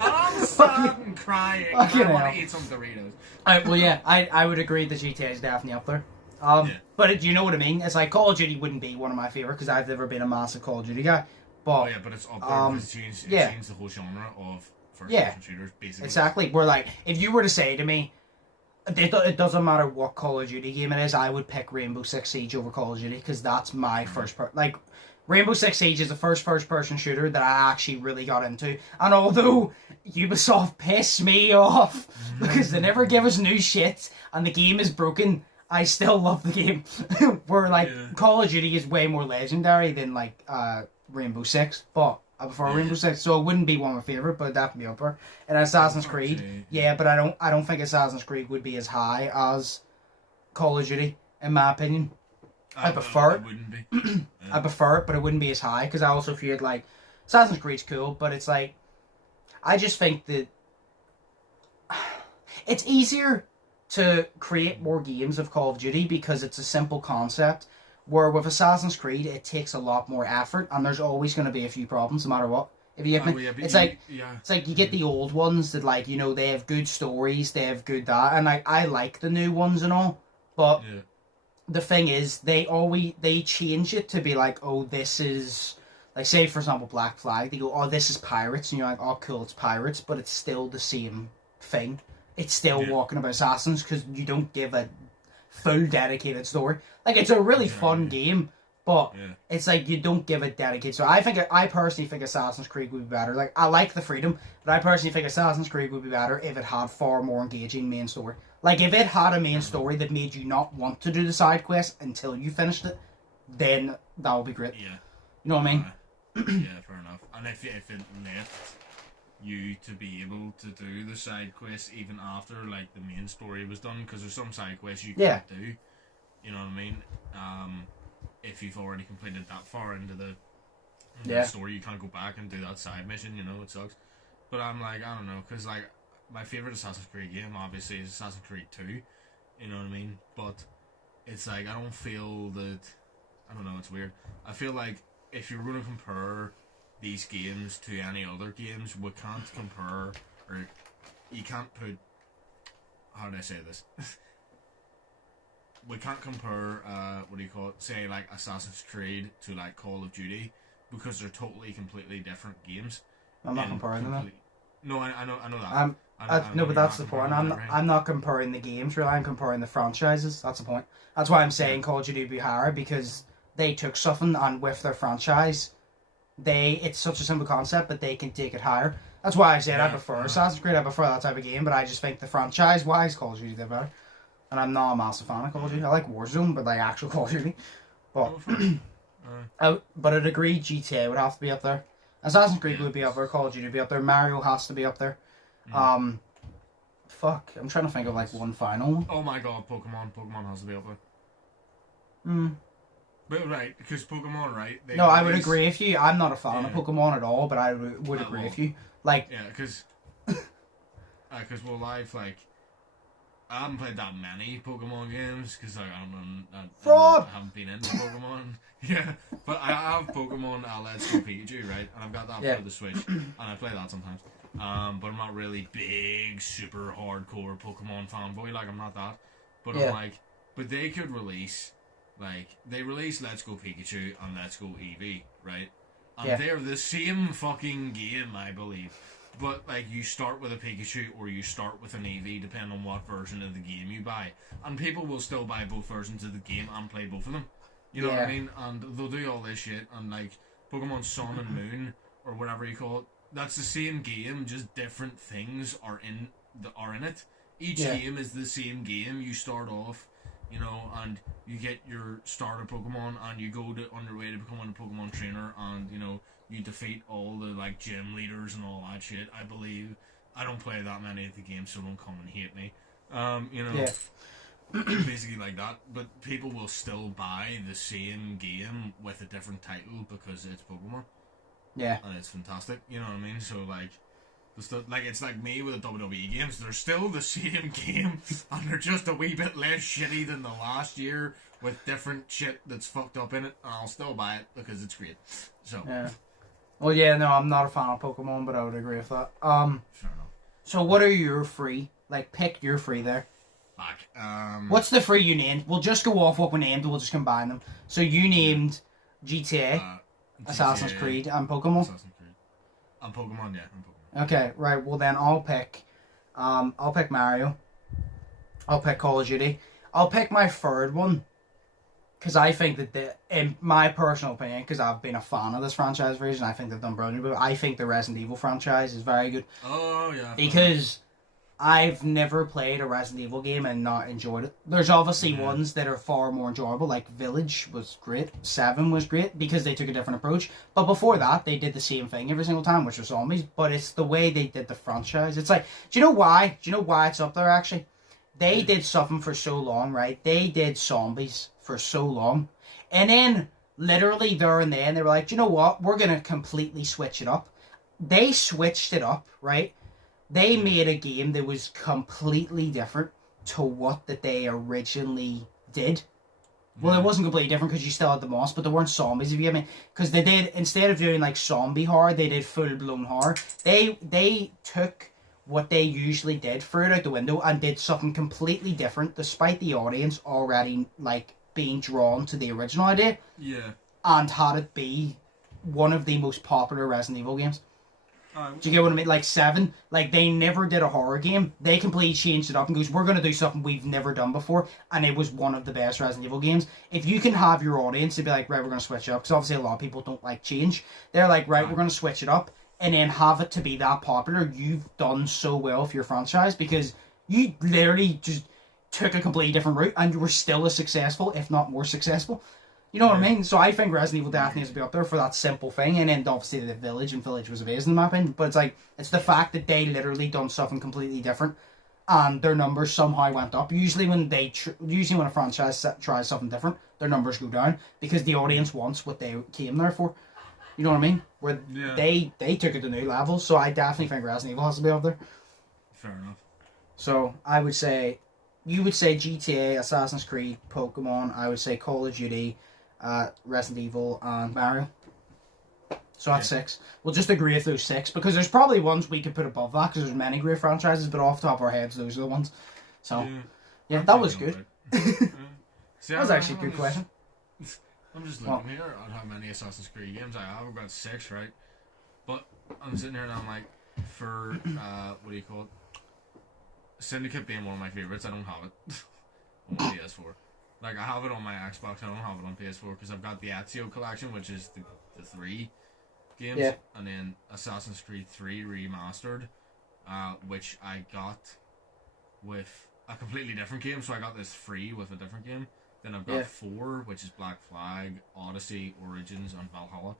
I'm sad and crying. I want to eat some Doritos. I would agree that GTA is definitely up there. But do you know what I mean? It's like, Call of Duty wouldn't be one of my favourite, because I've never been a massive Call of Duty guy. But Oh yeah, but it's up there because it changed the whole genre of first-person shooters, basically. Exactly. Where like, if you were to say to me, it doesn't matter what Call of Duty game it is, I would pick Rainbow Six Siege over Call of Duty because that's my like. Rainbow Six Siege is the first person shooter that I actually really got into. And although Ubisoft piss me off because they never give us new shit and the game is broken, I still love the game. Where like Call of Duty is way more legendary than like Rainbow Six, but I prefer Rainbow Six, so it wouldn't be one of my favorite, but it'd definitely be up there. And Assassin's Creed, but I don't think Assassin's Creed would be as high as Call of Duty, in my opinion. I prefer it. Wouldn't be. I prefer it, but it wouldn't be as high because I also feel like Assassin's Creed's cool, but it's like I just think that it's easier to create more games of Call of Duty because it's a simple concept. Where with Assassin's Creed, it takes a lot more effort, and there's always going to be a few problems, no matter what. If you get me, it's like you get the old ones that like they have good stories, they have good that, and I like the new ones and all, but. Yeah. The thing is, they change it to be like, oh, this is like, say for example, Black Flag. They go, oh, this is pirates, and you're like, oh, cool, it's pirates, but it's still the same thing. It's still walking about assassins because you don't give a full dedicated story. Like it's a really fun game, but it's like you don't give a dedicated. So I personally think Assassin's Creed would be better. Like I like the freedom, but I personally think Assassin's Creed would be better if it had far more engaging main story. Like, if it had a main story that made you not want to do the side quest until you finished it, then that would be great. Yeah. You know what I mean? Yeah, fair enough. And if it left you to be able to do the side quests even after, like, the main story was done, because there's some side quests you can't do. You know what I mean? If you've already completed that far into the story, you can't go back and do that side mission, it sucks. But I'm like, I don't know, because, like, my favourite Assassin's Creed game, obviously, is Assassin's Creed 2. You know what I mean? But it's like, I don't feel that... I don't know, it's weird. I feel like if you're going to compare these games to any other games, we can't compare... Or you can't put... How do I say this? We can't compare, say, like, Assassin's Creed to, like, Call of Duty, because they're totally, completely different games. I'm not comparing them. No, I know that. No, but that's the point. I'm not comparing the games, really. I'm comparing the franchises. That's the point. That's why I'm saying Call of Duty would be higher, because they took something, and with their franchise, it's such a simple concept, but they can take it higher. That's why I said I prefer Assassin's Creed. I prefer that type of game, but I just think the franchise-wise, Call of Duty did better. And I'm not a massive fan of Call of Duty. I like Warzone, but like actual Call of Duty. But, but I'd agree GTA would have to be up there. Assassin's Creed would be up there, Call of Duty would be up there, Mario has to be up there. Fuck, I'm trying to think of like one final one. Oh my god, Pokemon has to be up there. But right, because Pokemon, right? No, I would agree with you. I'm not a fan of Pokemon at all, but I would agree with you. Like, yeah, because I've like, I haven't played that many Pokemon games because like, I haven't been into Pokemon. Yeah, but I have Pokemon Let's Go Pikachu, right? And I've got that for the Switch, and I play that sometimes. But I'm not really big, super hardcore Pokemon fanboy. Like, I'm not that. But I'm like, but they could release, like, they release Let's Go Pikachu and Let's Go Eevee, right? And they're the same fucking game, I believe. But, like, you start with a Pikachu or you start with an Eevee, depending on what version of the game you buy. And people will still buy both versions of the game and play both of them. You know what I mean? And they'll do all this shit. And, like, Pokemon Sun and Moon, or whatever you call it, that's the same game, just different things are in it. Each game is the same game. You start off, and you get your starter Pokemon, and you go on your way to becoming a Pokemon trainer, and, you defeat all the, like, gym leaders and all that shit, I believe. I don't play that many of the games, so don't come and hate me. Basically like that. But people will still buy the same game with a different title because it's Pokemon. Yeah. And it's fantastic, you know what I mean? So, like, it's like me with the WWE games. They're still the same game, and they're just a wee bit less shitty than the last year with different shit that's fucked up in it, and I'll still buy it because it's great. So. Yeah. Well, yeah, no, I'm not a fan of Pokemon, but I would agree with that. Fair enough. So what are your three? Like, pick your three there. Back. What's the three you named? We'll just go off what we named, and we'll just combine them. So you named GTA. Assassin's GTA, Creed and Pokemon. Assassin's Creed. And Pokemon, yeah. And Pokemon. Okay, right. Well then, I'll pick Mario. I'll pick Call of Duty. I'll pick my third one because I think that in my personal opinion, because I've been a fan of this franchise for years, and I think they've done brilliant. But I think the Resident Evil franchise is very good. Oh yeah. Because I've never played a Resident Evil game and not enjoyed it. There's obviously ones that are far more enjoyable, like Village was great, 7 was great, because they took a different approach. But before that, they did the same thing every single time, which was zombies. But it's the way they did the franchise. It's like, do you know why? Do you know why it's up there, actually? They did something for so long, right? They did zombies for so long. And then, literally there and then, they were like, do you know what? We're going to completely switch it up. They switched it up, right? They made a game that was completely different to what that they originally did. Well, it wasn't completely different because you still had the moss, but they weren't zombies, if you get me. Because they did, instead of doing like zombie horror, they did full-blown horror. They took what they usually did, threw it out the window, and did something completely different, despite the audience already like being drawn to the original idea. Yeah. And had it be one of the most popular Resident Evil games. Do you get what I mean? Like 7, like they never did a horror game. They completely changed it up and goes, we're going to do something we've never done before. And it was one of the best Resident Evil games. If you can have your audience to be like, right, we're going to switch it up. Because obviously a lot of people don't like change. They're like, right, we're going to switch it up. And then have it to be that popular. You've done so well for your franchise. Because you literally just took a completely different route. And you were still as successful, if not more successful. You know what I mean? So I think Resident Evil definitely needs to be up there for that simple thing. And then obviously the Village, and Village was amazing in my opinion. But it's like, it's the fact that they literally done something completely different. And their numbers somehow went up. Usually when a franchise tries something different, their numbers go down. Because the audience wants what they came there for. You know what I mean? Where they took it to new levels. So I definitely think Resident Evil has to be up there. Fair enough. So I would say, you would say GTA, Assassin's Creed, Pokemon. I would say Call of Duty, Resident Evil, and Mario. So that's 6. We'll just agree with those 6 because there's probably ones we could put above that because there's many great franchises, but off the top of our heads, those are the ones. So, yeah, that was good. See, that was actually a good question. I'm just looking here at how many Assassin's Creed games I have. I've got 6, right? But I'm sitting here and I'm like, for, what do you call it? Syndicate being one of my favourites, I don't have it on PS4. Like, I have it on my Xbox, I don't have it on PS4 because I've got the Ezio collection, which is the 3 games, and then Assassin's Creed 3 Remastered, which I got with a completely different game, so I got this free with a different game. Then I've got 4, which is Black Flag, Odyssey, Origins, and Valhalla,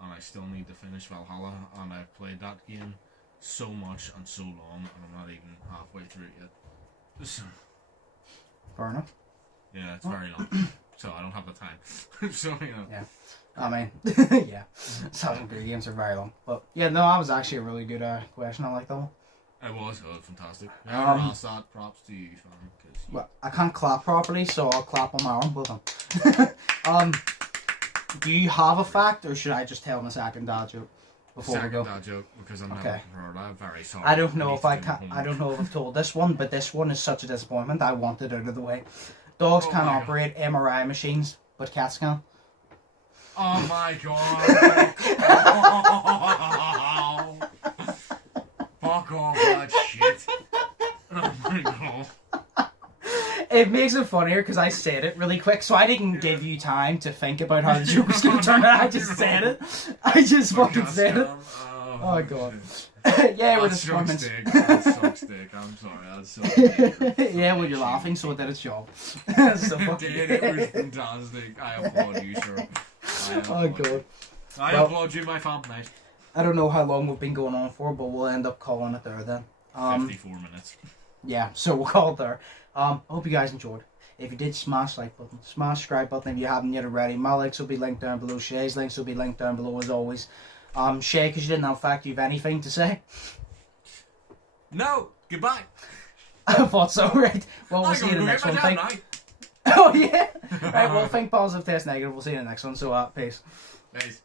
and I still need to finish Valhalla, and I've played that game so much and so long, and I'm not even halfway through it yet. So, fair enough. Yeah, it's very long, so I don't have the time. So, you know. Yeah. I mean, yeah. Assassin's Creed games are very long. But, yeah, no, that was actually a really good question. I like that one. It was fantastic. Whoever asked that, props to you, fam. Well, I can't clap properly, so I'll clap on my arm. Well done. Do you have a fact, or should I just tell my second dad joke before we go? Second dad joke, because I'm never prepared. I'm very sorry. I don't know if I don't know if I've told this one, but this one is such a disappointment. I want it out of the way. Dogs can't operate MRI machines, but cats can. Oh my god! Fuck off that shit! Oh my god! It makes it funnier because I said it really quick, so I didn't give you time to think about how the joke was going to turn out. I just said it. I just fucking said it. Oh god. Yeah, we're disappointments. That sucks dick. I'm sorry. That's so yeah, well, you're laughing, so it did its job. So it was fantastic. I applaud you, sir. Oh god. I applaud you, my fam, mate. I don't know how long we've been going on for, but we'll end up calling it there then. 54 minutes. Yeah, so we'll call it there. I hope you guys enjoyed. If you did, smash like button, smash subscribe button if you haven't yet already. My links will be linked down below. Shay's links will be linked down below as always. Shay, because you didn't have fact, you have anything to say? No, goodbye. I thought so, right? Well, we'll see you in the next one. Oh yeah. Right, well, think positive, test negative. We'll see you in the next one. So, peace. Peace.